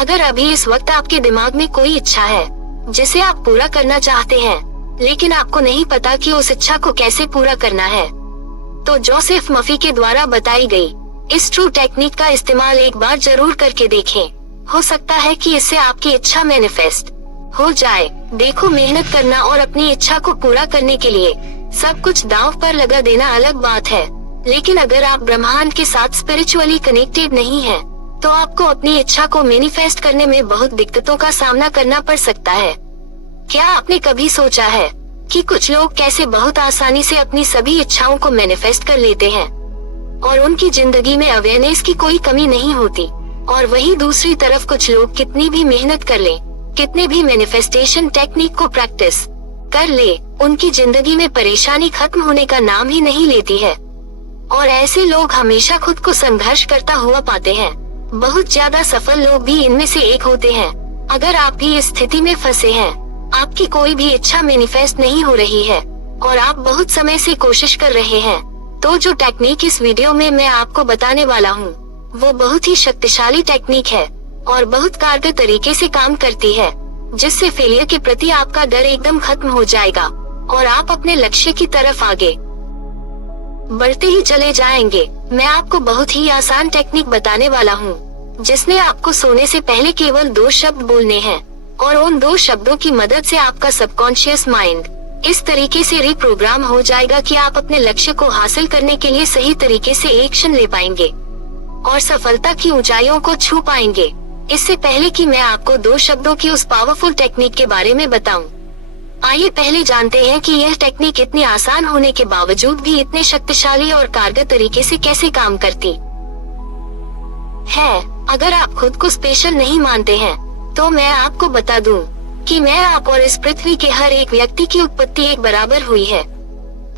अगर अभी इस वक्त आपके दिमाग में कोई इच्छा है जिसे आप पूरा करना चाहते हैं, लेकिन आपको नहीं पता कि उस इच्छा को कैसे पूरा करना है, तो जोसेफ मफी के द्वारा बताई गई इस ट्रू टेक्निक का इस्तेमाल एक बार जरूर करके देखें। हो सकता है कि इससे आपकी इच्छा मैनिफेस्ट हो जाए। देखो, मेहनत करना और अपनी इच्छा को पूरा करने के लिए सब कुछ दांव पर लगा देना अलग बात है, लेकिन अगर आप ब्रह्मांड के साथ स्पिरिचुअली कनेक्टेड नहीं हैं, तो आपको अपनी इच्छा को मैनिफेस्ट करने में बहुत दिक्कतों का सामना करना पड़ सकता है। क्या आपने कभी सोचा है कि कुछ लोग कैसे बहुत आसानी से अपनी सभी इच्छाओं को मैनिफेस्ट कर लेते हैं और उनकी जिंदगी में अवेयरनेस की कोई कमी नहीं होती, और वहीं दूसरी तरफ कुछ लोग कितनी भी मेहनत कर लें, कितने भी मैनिफेस्टेशन टेक्निक को प्रैक्टिस कर ले, उनकी जिंदगी में परेशानी खत्म होने का नाम ही नहीं लेती है। और ऐसे लोग हमेशा खुद को संघर्ष करता हुआ पाते हैं। बहुत ज्यादा सफल लोग भी इनमें से एक होते हैं। अगर आप भी इस स्थिति में फंसे हैं, आपकी कोई भी इच्छा मैनिफेस्ट नहीं हो रही है और आप बहुत समय से कोशिश कर रहे हैं, तो जो टेक्निक इस वीडियो में मैं आपको बताने वाला हूँ, वो बहुत ही शक्तिशाली टेक्निक है और बहुत कारगर तरीके से काम करती है, जिससे फेलियर के प्रति आपका डर एकदम खत्म हो जाएगा और आप अपने लक्ष्य की तरफ आगे बढ़ते ही चले जाएंगे। मैं आपको बहुत ही आसान टेक्निक बताने वाला हूँ, जिसमें आपको सोने से पहले केवल 2 शब्द बोलने हैं और उन 2 शब्दों की मदद से आपका सबकॉन्शियस माइंड इस तरीके से रिप्रोग्राम हो जाएगा कि आप अपने लक्ष्य को हासिल करने के लिए सही तरीके से एक्शन ले पाएंगे और सफलता की ऊंचाइयों को छू पाएंगे। इससे पहले कि मैं आपको 2 शब्दों की उस पावरफुल टेक्निक के बारे में बताऊं, आइए पहले जानते हैं कि यह टेक्निक इतनी आसान होने के बावजूद भी इतने शक्तिशाली और कारगर तरीके से कैसे काम करती है। अगर आप खुद को स्पेशल नहीं मानते हैं, तो मैं आपको बता दूं कि मैं, आप और इस पृथ्वी के हर एक व्यक्ति की उत्पत्ति एक बराबर हुई है।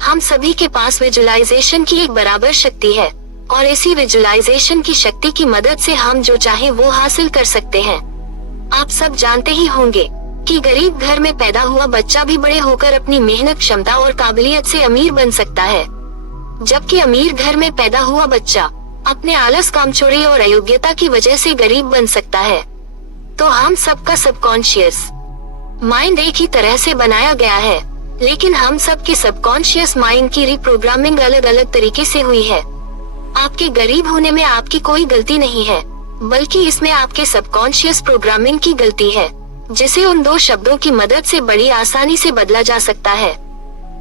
हम सभी के पास विजुअलाइजेशन की एक बराबर शक्ति है और इसी विजुअलाइजेशन की शक्ति की मदद से हम जो चाहे वो हासिल कर सकते हैं। आप सब जानते ही होंगे कि गरीब घर में पैदा हुआ बच्चा भी बड़े होकर अपनी मेहनत, क्षमता और काबिलियत से अमीर बन सकता है, जबकि अमीर घर में पैदा हुआ बच्चा अपने आलस, कामचोरी और अयोग्यता की वजह से गरीब बन सकता है। तो हम सबका सबकॉन्शियस माइंड एक ही तरह से बनाया गया है, लेकिन हम सबके सबकॉन्शियस माइंड की रिप्रोग्रामिंग अलग अलग तरीके से हुई है। आपके गरीब होने में आपकी कोई गलती नहीं है, बल्कि इसमें आपके सबकॉन्शियस प्रोग्रामिंग की गलती है, जिसे उन 2 शब्दों की मदद से बड़ी आसानी से बदला जा सकता है।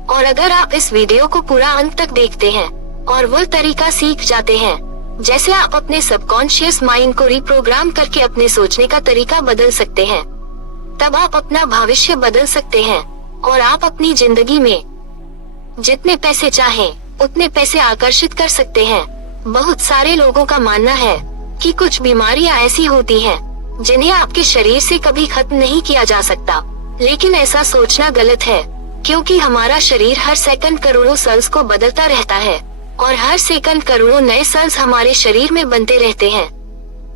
और अगर आप इस वीडियो को पूरा अंत तक देखते हैं और वो तरीका सीख जाते हैं जैसे आप अपने सबकॉन्शियस माइंड को रिप्रोग्राम करके अपने सोचने का तरीका बदल सकते हैं, तब आप अपना भविष्य बदल सकते हैं और आप अपनी जिंदगी में जितने पैसे चाहें उतने पैसे आकर्षित कर सकते हैं। बहुत सारे लोगों का मानना है कि कुछ बीमारियां ऐसी होती हैं जिन्हें आपके शरीर से कभी खत्म नहीं किया जा सकता, लेकिन ऐसा सोचना गलत है, क्योंकि हमारा शरीर हर सेकंड करोड़ों सेल्स को बदलता रहता है और हर सेकंड करोड़ों नए सेल्स हमारे शरीर में बनते रहते हैं।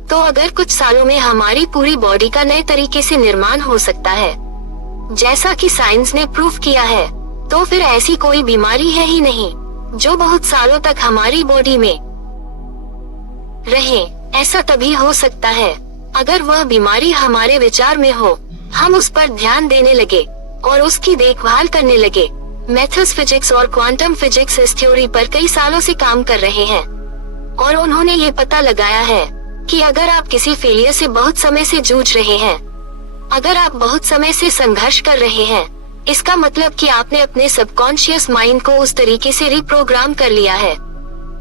तो अगर कुछ सालों में हमारी पूरी बॉडी का नए तरीके से निर्माण हो सकता है, जैसा कि साइंस ने प्रूफ किया है, तो फिर ऐसी कोई बीमारी है ही नहीं जो बहुत सालों तक हमारी बॉडी में रहे। ऐसा तभी हो सकता है अगर वह बीमारी हमारे विचार में हो, हम उस पर ध्यान देने लगे और उसकी देखभाल करने लगे। मैथ्स फिजिक्स और क्वांटम फिजिक्स इस थ्योरी पर कई सालों से काम कर रहे हैं और उन्होंने ये पता लगाया है कि अगर आप किसी फेलियर से बहुत समय से जूझ रहे हैं, अगर आप बहुत समय से संघर्ष कर रहे हैं, इसका मतलब कि आपने अपने सबकॉन्शियस माइंड को उस तरीके से रिप्रोग्राम कर लिया है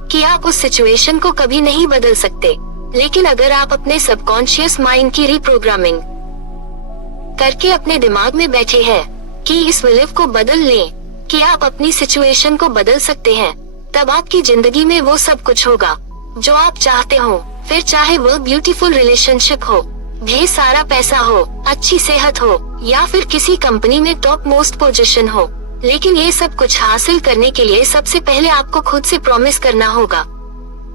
कि आप उस सिचुएशन को कभी नहीं बदल सकते। लेकिन अगर आप अपने सबकॉन्शियस माइंड की रिप्रोग्रामिंग करके अपने दिमाग में बैठे हैं कि इस बिलीफ को बदल लें कि आप अपनी सिचुएशन को बदल सकते हैं, तब आपकी जिंदगी में वो सब कुछ होगा जो आप चाहते हो। फिर चाहे वो ब्यूटीफुल रिलेशनशिप हो, ढेर सारा पैसा हो, अच्छी सेहत हो या फिर किसी कंपनी में टॉप मोस्ट पोजीशन हो, लेकिन ये सब कुछ हासिल करने के लिए सबसे पहले आपको खुद से प्रॉमिस करना होगा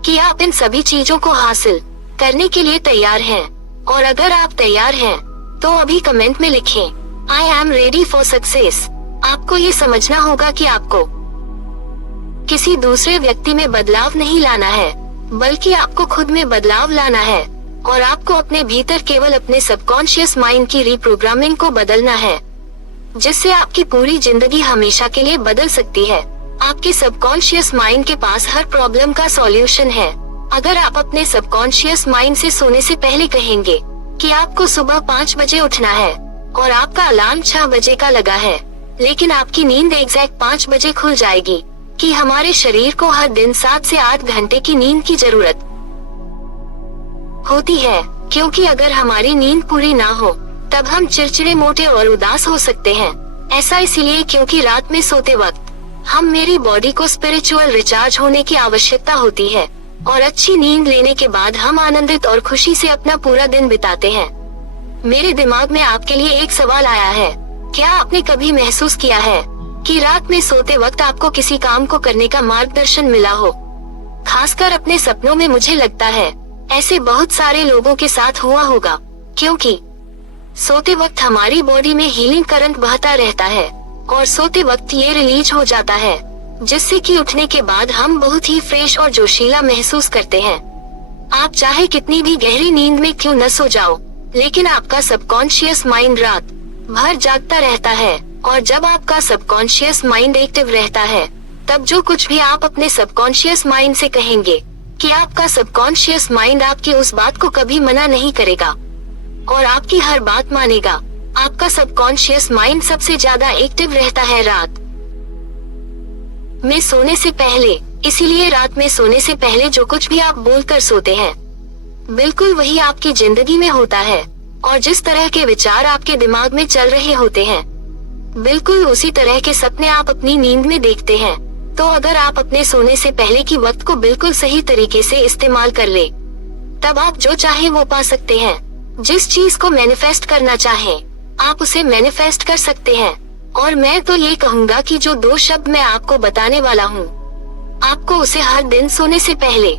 कि आप इन सभी चीजों को हासिल करने के लिए तैयार हैं। और अगर आप तैयार हैं, तो अभी कमेंट में लिखें I am ready for success. आपको ये समझना होगा कि आपको किसी दूसरे व्यक्ति में बदलाव नहीं लाना है, बल्कि आपको खुद में बदलाव लाना है। और आपको अपने भीतर केवल अपने सबकॉन्शियस माइंड की रीप्रोग्रामिंग को बदलना है, जिससे आपकी पूरी जिंदगी हमेशा के लिए बदल सकती है। आपके सबकॉन्शियस माइंड के पास हर प्रॉब्लम का सॉल्यूशन है। अगर आप अपने सबकॉन्शियस माइंड से सोने से पहले कहेंगे कि आपको सुबह 5 बजे उठना है और आपका अलार्म 6 बजे का लगा है, लेकिन आपकी नींद एग्जैक्ट 5 बजे खुल जाएगी, कि हमारे शरीर को हर दिन 7 से 8 घंटे की नींद की जरूरत होती है, क्योंकि अगर हमारी नींद पूरी ना हो तब हम चिड़चिड़े, मोटे और उदास हो सकते हैं। ऐसा इसीलिए क्योंकि रात में सोते वक्त हम मेरी बॉडी को स्पिरिचुअल रिचार्ज होने की आवश्यकता होती है और अच्छी नींद लेने के बाद हम आनंदित और खुशी से अपना पूरा दिन बिताते हैं। मेरे दिमाग में आपके लिए एक सवाल आया है। क्या आपने कभी महसूस किया है कि रात में सोते वक्त आपको किसी काम को करने का मार्गदर्शन मिला हो? खासकर अपने सपनों में मुझे लगता है ऐसे बहुत सारे लोगों के साथ हुआ होगा, क्योंकि सोते वक्त हमारी बॉडी में हीलिंग करंट बहता रहता है और सोते वक्त ये रिलीज हो जाता है, जिससे कि उठने के बाद हम बहुत ही फ्रेश और जोशीला महसूस करते हैं। आप चाहे कितनी भी गहरी नींद में क्यों न सो जाओ, लेकिन आपका सबकॉन्शियस माइंड रात भर जागता रहता है, और जब आपका सबकॉन्शियस माइंड एक्टिव रहता है तब जो कुछ भी आप अपने सबकॉन्शियस माइंड से कहेंगे कि आपका सबकॉन्शियस माइंड आपकी उस बात को कभी मना नहीं करेगा और आपकी हर बात मानेगा। आपका सबकॉन्शियस माइंड सबसे ज्यादा एक्टिव रहता है रात में सोने से पहले, इसीलिए रात में सोने से पहले जो कुछ भी आप बोलकर सोते हैं बिल्कुल वही आपकी जिंदगी में होता है, और जिस तरह के विचार आपके दिमाग में चल रहे होते हैं बिल्कुल उसी तरह के सपने आप अपनी नींद में देखते हैं। तो अगर आप अपने सोने से पहले की वक्त को बिल्कुल सही तरीके से इस्तेमाल कर ले, तब आप जो चाहे वो पा सकते हैं। जिस चीज को मैनिफेस्ट करना चाहें, आप उसे मैनिफेस्ट कर सकते हैं। और मैं तो ये कहूँगा कि जो 2 शब्द मैं आपको बताने वाला हूँ, आपको उसे हर दिन सोने से पहले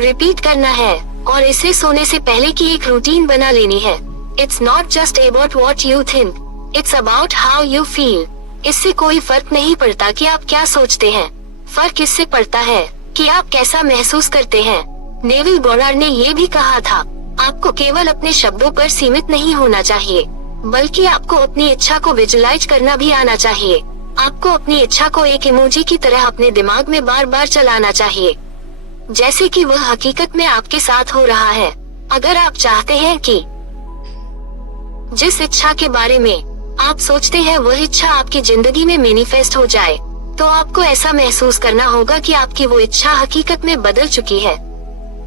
रिपीट करना है और इसे सोने से पहले की एक रूटीन बना लेनी है। It's not just about what you think, it's about how you feel. इससे कोई फर्क नहीं पड़ता कि आप क्या सोचते हैं, फर्क इससे पड़ता है कि आप कैसा महसूस करते हैं। नेविल गोडार्ड ने ये भी कहा था, आपको केवल अपने शब्दों पर सीमित नहीं होना चाहिए, बल्कि आपको अपनी इच्छा को विजुलाइज करना भी आना चाहिए। आपको अपनी इच्छा को एक इमोजी की तरह अपने दिमाग में बार बार चलाना चाहिए, जैसे कि वह हकीकत में आपके साथ हो रहा है। अगर आप चाहते हैं कि जिस इच्छा के बारे में आप सोचते हैं वह इच्छा आपकी जिंदगी में मैनिफेस्ट हो जाए, तो आपको ऐसा महसूस करना होगा कि आपकी वो इच्छा हकीकत में बदल चुकी है।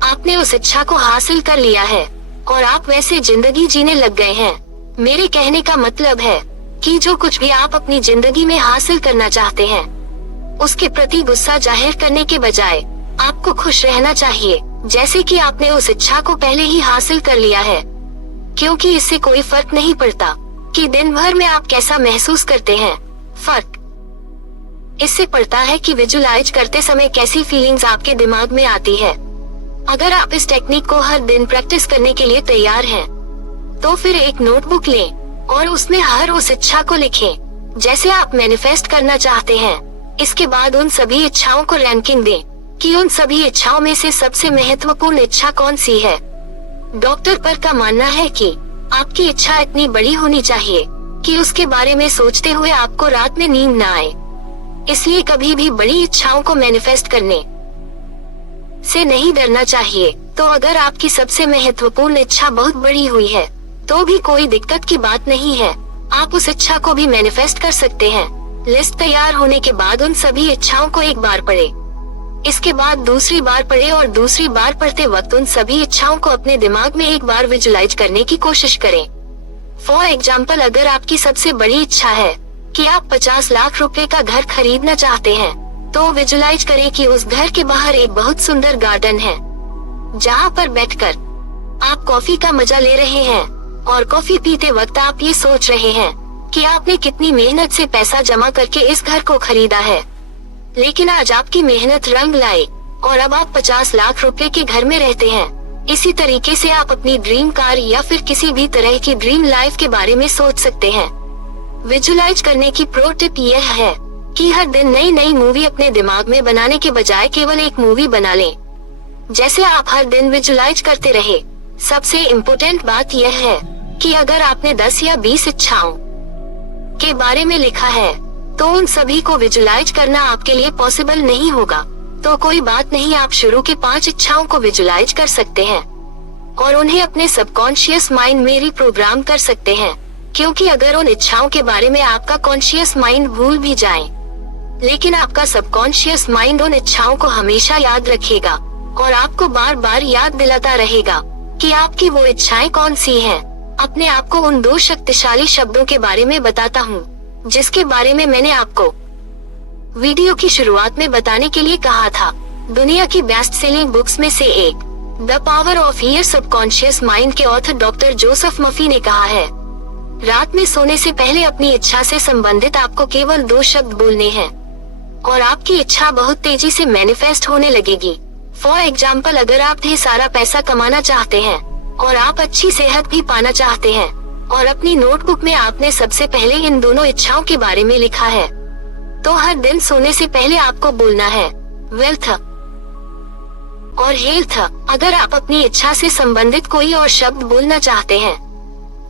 आपने उस इच्छा को हासिल कर लिया है और आप वैसे जिंदगी जीने लग गए हैं। मेरे कहने का मतलब है कि जो कुछ भी आप अपनी जिंदगी में हासिल करना चाहते हैं, उसके प्रति गुस्सा जाहिर करने के बजाय आपको खुश रहना चाहिए, जैसे कि आपने उस इच्छा को पहले ही हासिल कर लिया है। क्योंकि इससे कोई फर्क नहीं पड़ता कि दिन भर में आप कैसा महसूस करते हैं, फर्क इससे पड़ता है कि विजुलाइज करते समय कैसी फीलिंग्स आपके दिमाग में आती है। अगर आप इस टेक्निक को हर दिन प्रैक्टिस करने के लिए तैयार हैं, तो फिर एक नोटबुक लें और उसमें हर उस इच्छा को लिखें जैसे आप मैनिफेस्ट करना चाहते हैं। इसके बाद उन सभी इच्छाओं को रैंकिंग दें कि उन सभी इच्छाओं में से सबसे महत्वपूर्ण इच्छा कौन सी है। डॉक्टर पर का मानना है कि आपकी इच्छा इतनी बड़ी होनी चाहिए कि उसके बारे में सोचते हुए आपको रात में नींद न आए। इसलिए कभी भी बड़ी इच्छाओं को मैनिफेस्ट करने से नहीं डरना चाहिए। तो अगर आपकी सबसे महत्वपूर्ण इच्छा बहुत बड़ी हुई है, तो भी कोई दिक्कत की बात नहीं है, आप उस इच्छा को भी मैनिफेस्ट कर सकते हैं। लिस्ट तैयार होने के बाद उन सभी इच्छाओं को एक बार पढ़े, इसके बाद दूसरी बार पढ़े और दूसरी बार पढ़ते वक्त उन सभी इच्छाओं को अपने दिमाग में एक बार विजुलाइज करने की कोशिश करें। फॉर एग्जाम्पल, अगर आपकी सबसे बड़ी इच्छा है कि आप 50 लाख रुपए का घर खरीदना चाहते हैं, तो विजुलाइज करें कि उस घर के बाहर एक बहुत सुंदर गार्डन है, जहाँ पर बैठकर आप कॉफी का मजा ले रहे हैं और कॉफी पीते वक्त आप ये सोच रहे हैं कि आपने कितनी मेहनत से पैसा जमा करके इस घर को खरीदा है, लेकिन आज आपकी मेहनत रंग लाई और अब आप 50 लाख रुपए के घर में रहते हैं। इसी तरीके से आप अपनी ड्रीम कार या फिर किसी भी तरह की ड्रीम लाइफ के बारे में सोच सकते हैं। विजुलाइज करने की प्रो टिप यह है कि हर दिन नई नई मूवी अपने दिमाग में बनाने के बजाय केवल एक मूवी बना लें। जैसे आप हर दिन विजुलाइज करते रहे, सबसे इम्पोर्टेंट बात यह है कि अगर आपने 10 या 20 इच्छाओं के बारे में लिखा है तो उन सभी को विजुलाइज करना आपके लिए पॉसिबल नहीं होगा। तो कोई बात नहीं, आप शुरू के 5 इच्छाओं को विजुलाइज कर सकते हैं और उन्हें अपने सबकॉन्शियस माइंड में रिप्रोग्राम कर सकते हैं, क्योंकि अगर उन इच्छाओं के बारे में आपका कॉन्शियस माइंड भूल भी जाए, लेकिन आपका सबकॉन्शियस माइंड उन इच्छाओं को हमेशा याद रखेगा और आपको बार बार याद दिलाता रहेगा कि आपकी वो इच्छाएं कौन सी हैं। अपने आप को उन 2 शक्तिशाली शब्दों के बारे में बताता हूँ जिसके बारे में मैंने आपको वीडियो की शुरुआत में बताने के लिए कहा था। दुनिया की बेस्ट सेलिंग बुक्स में से एक the power of your subconscious mind के ऑथर डॉक्टर जोसेफ मफी ने कहा है, रात में सोने से पहले अपनी इच्छा से संबंधित आपको केवल 2 शब्द बोलने हैं और आपकी इच्छा बहुत तेजी से मैनिफेस्ट होने लगेगी। फॉर एग्जाम्पल, अगर आप ढेर सारा पैसा कमाना चाहते हैं और आप अच्छी सेहत भी पाना चाहते हैं और अपनी नोटबुक में आपने सबसे पहले इन दोनों इच्छाओं के बारे में लिखा है, तो हर दिन सोने से पहले आपको बोलना है वेल्थ और हेल्थ। अगर आप अपनी इच्छा से संबंधित कोई और शब्द बोलना चाहते हैं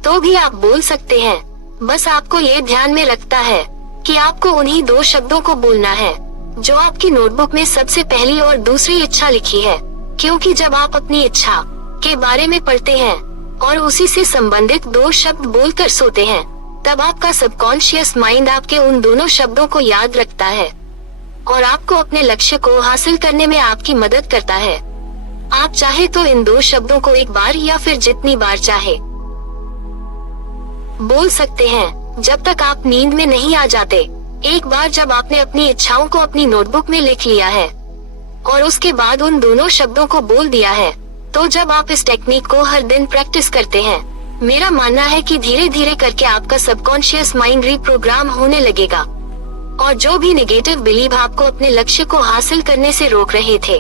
तो भी आप बोल सकते हैं, बस आपको ये ध्यान में रखता है कि आपको उन्हीं 2 शब्दों को बोलना है जो आपकी नोटबुक में सबसे पहली और दूसरी इच्छा लिखी है, क्योंकि जब आप अपनी इच्छा के बारे में पढ़ते हैं और उसी से संबंधित 2 शब्द बोलकर सोते हैं, तब आपका सबकॉन्शियस माइंड आपके उन दोनों शब्दों को याद रखता है और आपको अपने लक्ष्य को हासिल करने में आपकी मदद करता है। आप चाहे तो इन 2 शब्दों को एक बार या फिर जितनी बार चाहे बोल सकते हैं जब तक आप नींद में नहीं आ जाते। एक बार जब आपने अपनी इच्छाओं को अपनी नोटबुक में लिख लिया है और उसके बाद उन दोनों शब्दों को बोल दिया है, तो जब आप इस टेक्निक को हर दिन प्रैक्टिस करते हैं, मेरा मानना है कि धीरे धीरे करके आपका सबकॉन्शियस माइंड रिप्रोग्राम होने लगेगा और जो भी नेगेटिव बिलीव आपको अपने लक्ष्य को हासिल करने से रोक रहे थे,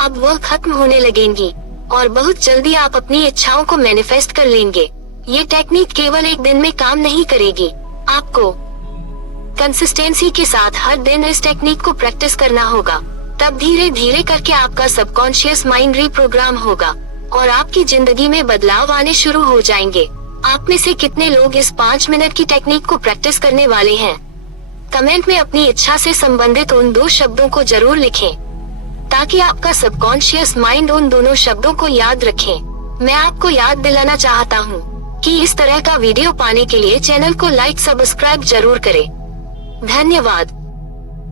अब वह खत्म होने लगेंगी और बहुत जल्दी आप अपनी इच्छाओं को मैनिफेस्ट कर लेंगे। ये टेक्निक केवल एक दिन में काम नहीं करेगी, आपको कंसिस्टेंसी के साथ हर दिन इस टेक्निक को प्रैक्टिस करना होगा। तब धीरे धीरे करके आपका सबकॉन्शियस माइंड रिप्रोग्राम होगा और आपकी जिंदगी में बदलाव आने शुरू हो जाएंगे। आप में से कितने लोग इस 5 मिनट की टेक्निक को प्रैक्टिस करने वाले हैं? कमेंट में अपनी इच्छा से संबंधित उन 2 शब्दों को जरूर लिखें ताकि आपका सबकॉन्शियस माइंड उन दोनों शब्दों को याद रखे। मैं आपको याद दिलाना चाहता हूँ कि इस तरह का वीडियो पाने के लिए चैनल को लाइक सब्सक्राइब जरूर करें। धन्यवाद।